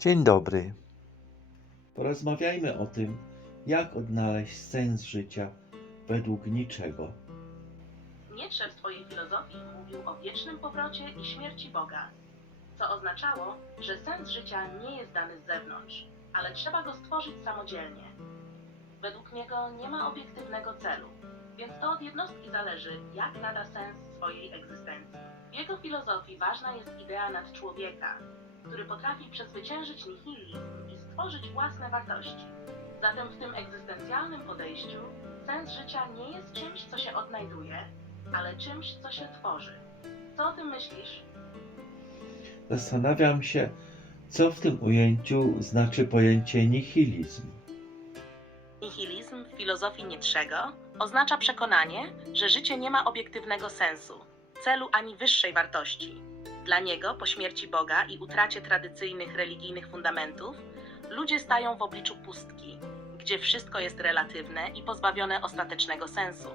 Dzień dobry. Porozmawiajmy o tym, jak odnaleźć sens życia według niczego. Nietzsche w swojej filozofii mówił o wiecznym powrocie i śmierci Boga, co oznaczało, że sens życia nie jest dany z zewnątrz, ale trzeba go stworzyć samodzielnie. Według niego nie ma obiektywnego celu, więc to od jednostki zależy, jak nada sens swojej egzystencji. W jego filozofii ważna jest idea nadczłowieka, który potrafi przezwyciężyć nihilizm i stworzyć własne wartości. Zatem w tym egzystencjalnym podejściu sens życia nie jest czymś, co się odnajduje, ale czymś, co się tworzy. Co o tym myślisz? Zastanawiam się, co w tym ujęciu znaczy pojęcie nihilizm. Nihilizm w filozofii Nietzschego oznacza przekonanie, że życie nie ma obiektywnego sensu, celu ani wyższej wartości. Dla niego, po śmierci Boga i utracie tradycyjnych religijnych fundamentów, ludzie stają w obliczu pustki, gdzie wszystko jest relatywne i pozbawione ostatecznego sensu.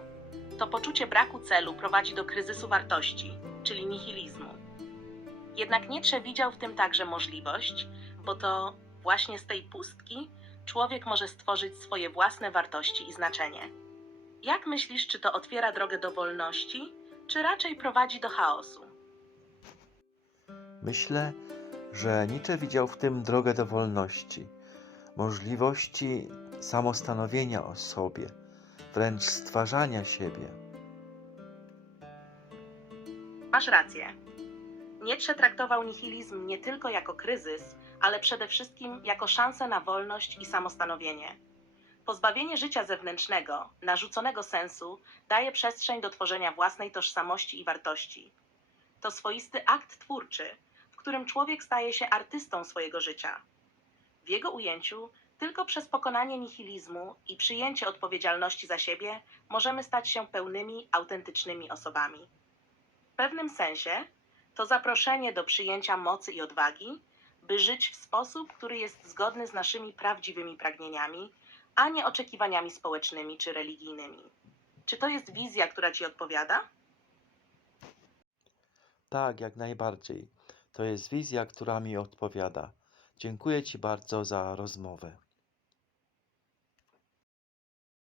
To poczucie braku celu prowadzi do kryzysu wartości, czyli nihilizmu. Jednak Nietzsche widział w tym także możliwość, bo to właśnie z tej pustki człowiek może stworzyć swoje własne wartości i znaczenie. Jak myślisz, czy to otwiera drogę do wolności, czy raczej prowadzi do chaosu? Myślę, że Nietzsche widział w tym drogę do wolności, możliwości samostanowienia o sobie, wręcz stwarzania siebie. Masz rację. Nietzsche traktował nihilizm nie tylko jako kryzys, ale przede wszystkim jako szansę na wolność i samostanowienie. Pozbawienie życia zewnętrznego, narzuconego sensu, daje przestrzeń do tworzenia własnej tożsamości i wartości. To swoisty akt twórczy, w którym człowiek staje się artystą swojego życia. W jego ujęciu, tylko przez pokonanie nihilizmu i przyjęcie odpowiedzialności za siebie możemy stać się pełnymi, autentycznymi osobami. W pewnym sensie to zaproszenie do przyjęcia mocy i odwagi, by żyć w sposób, który jest zgodny z naszymi prawdziwymi pragnieniami, a nie oczekiwaniami społecznymi czy religijnymi. Czy to jest wizja, która Ci odpowiada? Tak, jak najbardziej. To jest wizja, która mi odpowiada. Dziękuję Ci bardzo za rozmowę.